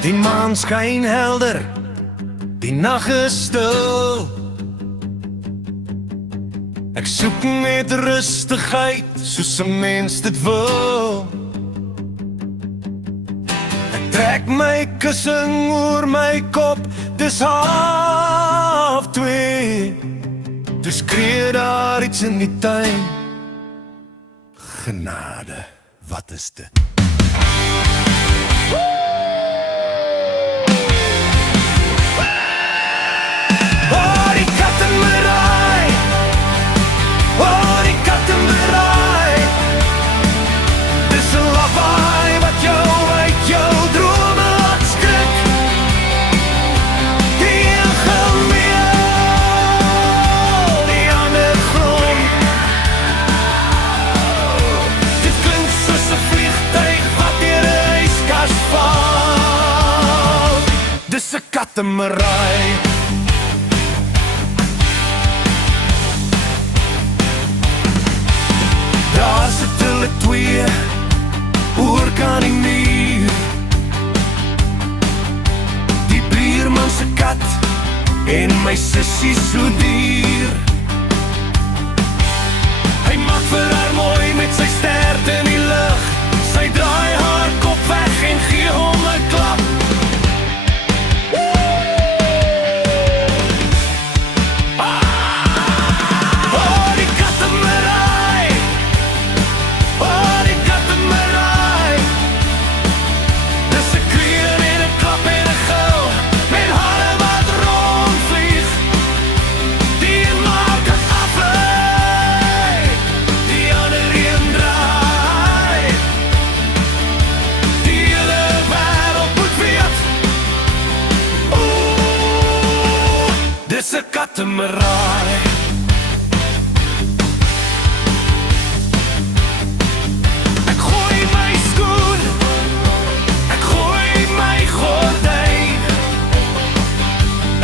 Die maan skyn helder, die nag is stil. Ek soek net rustigheid, soos 'n mens dit wil. Ek trek my kussing oor my kop, dis 1:30. Toe skree daar iets in die tuin. Genade, wat is dit? Dis 'n katamarai. Daar sit hulle twee oor kan die muur. Die buurman se kat en my sussie so duur. Hy maak vir haar mooi met sy stert in die lug. Sy draai haar kop weg en gee hom 'n klap. Dis 'n katamarai. Ek gooi my skoen, ek gooi my gordyn.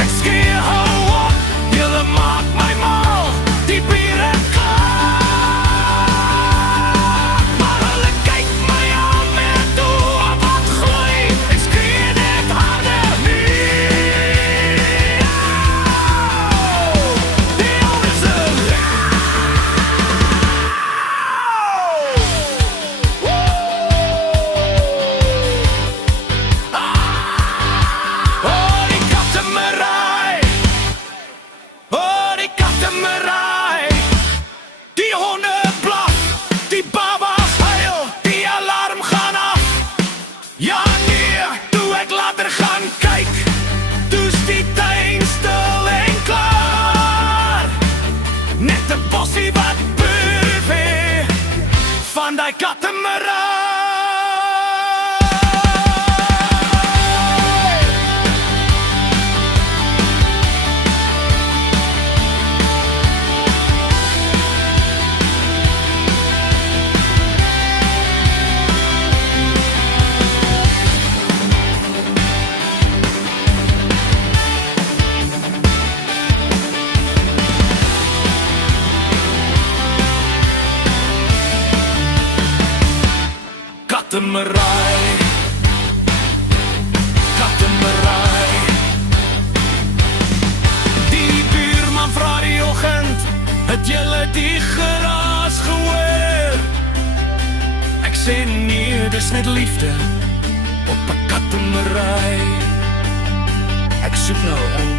Ek skree hou op, julle maak my mal, die bure klaar. Maar hulle kyk my aan met oë wat gloei. Ek skree net harder ja nee, toe ek later gaan kyk, toe's die tuin stil en klaar. Net 'n bossie wat beweeg van die katamarai. Katamarai, katamarai. Die buurman vra die oggend, het julle die geraas gehoor? Ek sê nee, dis net liefde op 'n katamarai. Ek soek nou 'n